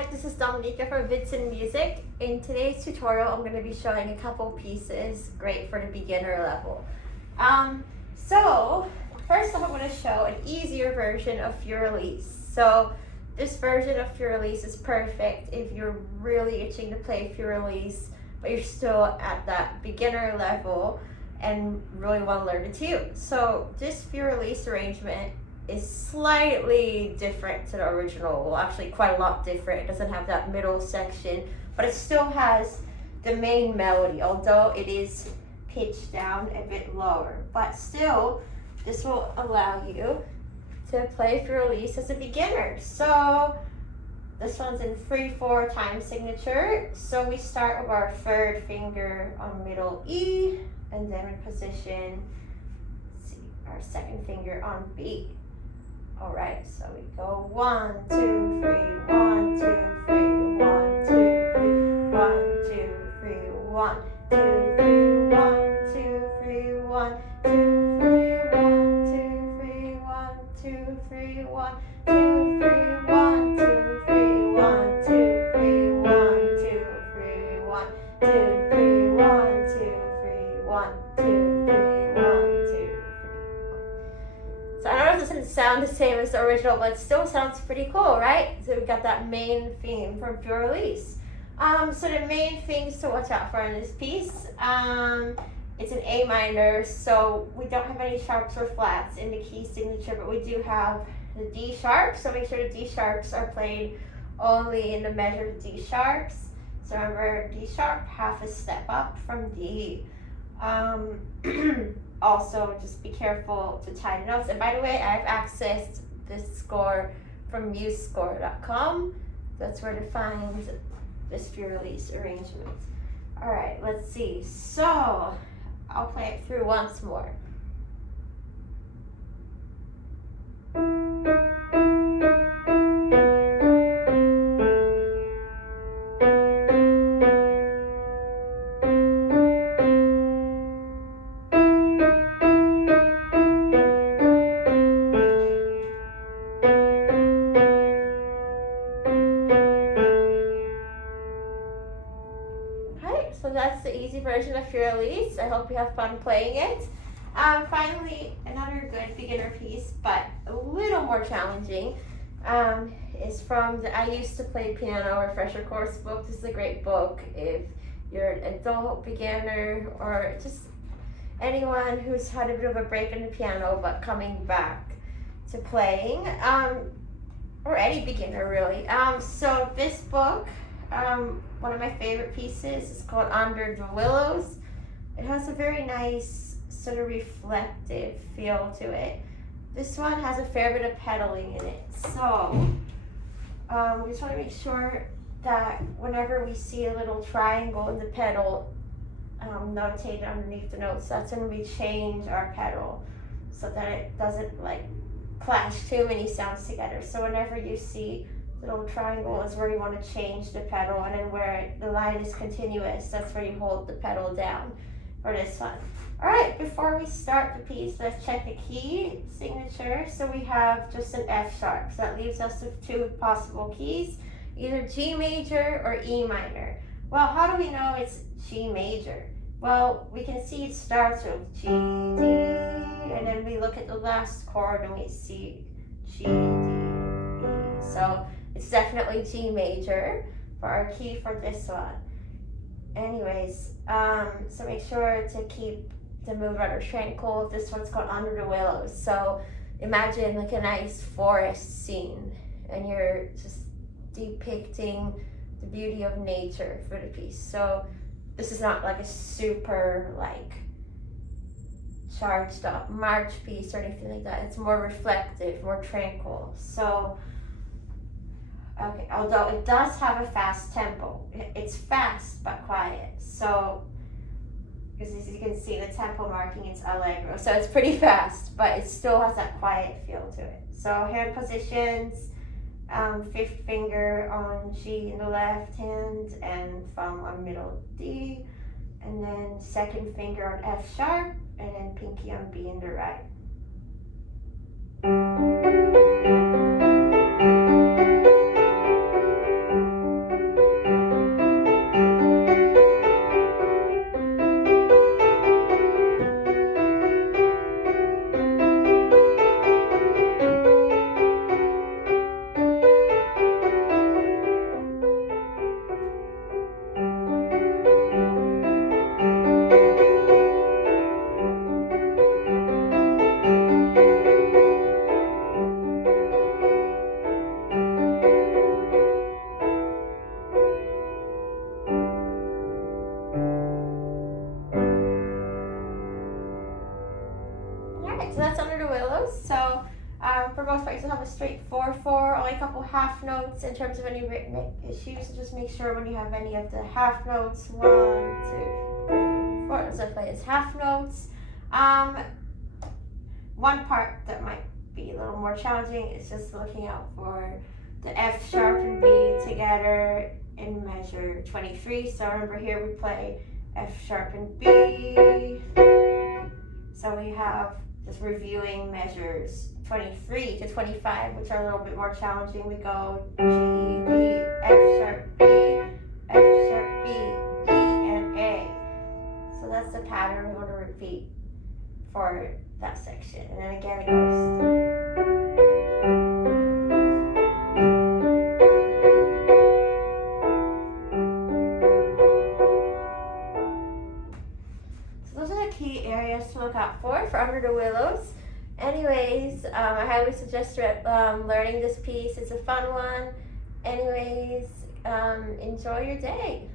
Hi, this is Dominica from Vincent Music. In today's tutorial, I'm going to be showing a couple pieces great for the beginner level. So first off, I'm going to show an easier version of Elise. So this version of Elise is perfect if you're really itching to play Elise, but you're still at that beginner level and really want to learn the tune. So this Elise arrangement is slightly different to the original. Well, actually quite a lot different. It doesn't have that middle section, but it still has the main melody, although it is pitched down a bit lower. But still, this will allow you to play Elise as a beginner. So this one's in 3/4 time signature. So we start with our third finger on middle E, and then we position, let's see, our second finger on B. All right, so we go 1, 2, 3, 1, 2, 3, 1, 2, 3, 1, 2, 3, 1, 2, 3, 1, 2, 3, 1, 2, 3, 1, 2, 3, 1, 2, 3, 1, 2, 3, 1, 2, 3, 1, 2, 3, 1, 2, 3, 1, 2, 3, 1, 2, 3, 1, 2, 3, 1, 2. So I know it doesn't sound the same as the original, but it still sounds pretty cool, right? So we've got that main theme from Elise. So the main things to watch out for in this piece, it's an A minor, so we don't have any sharps or flats in the key signature, but we do have the D sharps, so make sure the D sharps are played only in the measure of D sharps. So remember, D sharp, half a step up from D. Also, just be careful to tie the notes. And by the way, I've accessed this score from musescore.com. That's where to find this Elise arrangement. All right, let's see. So I'll play it through once more. So that's the easy version of Elise. I hope you have fun playing it. Finally, another good beginner piece, but a little more challenging, is from the I Used to Play Piano Refresher Course book. This is a great book if you're an adult beginner or just anyone who's had a bit of a break in the piano but coming back to playing, or any beginner really. So this book, one of my favorite pieces is called Under the Willows. It has a very nice sort of reflective feel to it. This one has a fair bit of pedaling in it. So we just want to make sure that whenever we see a little triangle in the pedal notated underneath the notes, that's when we change our pedal so that it doesn't like clash too many sounds together. So whenever you see little triangle is where you want to change the pedal, and then where the line is continuous, that's where you hold the pedal down for this one. All right, before we start the piece, let's check the key signature. So we have just an F sharp. So that leaves us with two possible keys, either G major or E minor. Well, how do we know it's G major? Well, we can see it starts with G, D, and then we look at the last chord and we see G, D, E. So it's definitely G major for our key for this one. Anyways, so make sure to keep the mood rather tranquil. This one's called Under the Willows. So imagine like a nice forest scene and you're just depicting the beauty of nature for the piece. So this is not like a super like charged up march piece or anything like that. It's more reflective, more tranquil. So okay, although it does have a fast tempo. It's fast but quiet. So, because as you can see, the tempo marking is allegro. So it's pretty fast, but it still has that quiet feel to it. So hand positions, fifth finger on G in the left hand and thumb on middle D. And then second finger on F sharp and then pinky on B in the right. 4, only a couple half notes in terms of any written issues. So just make sure when you have any of the half notes, 1, 2, 3, 4, so play as half notes. One part that might be a little more challenging is just looking out for the F sharp and B together in measure 23. So remember here we play F sharp and B. So we have, just reviewing, measures 23 to 25, which are a little bit more challenging. We go G, D, F sharp, B, F sharp, B, E, and A. So that's the pattern we want to repeat for that section. And then again it goes. Key areas to look out for Under the Willows. Anyways, I highly suggest learning this piece. It's a fun one. Anyways, enjoy your day.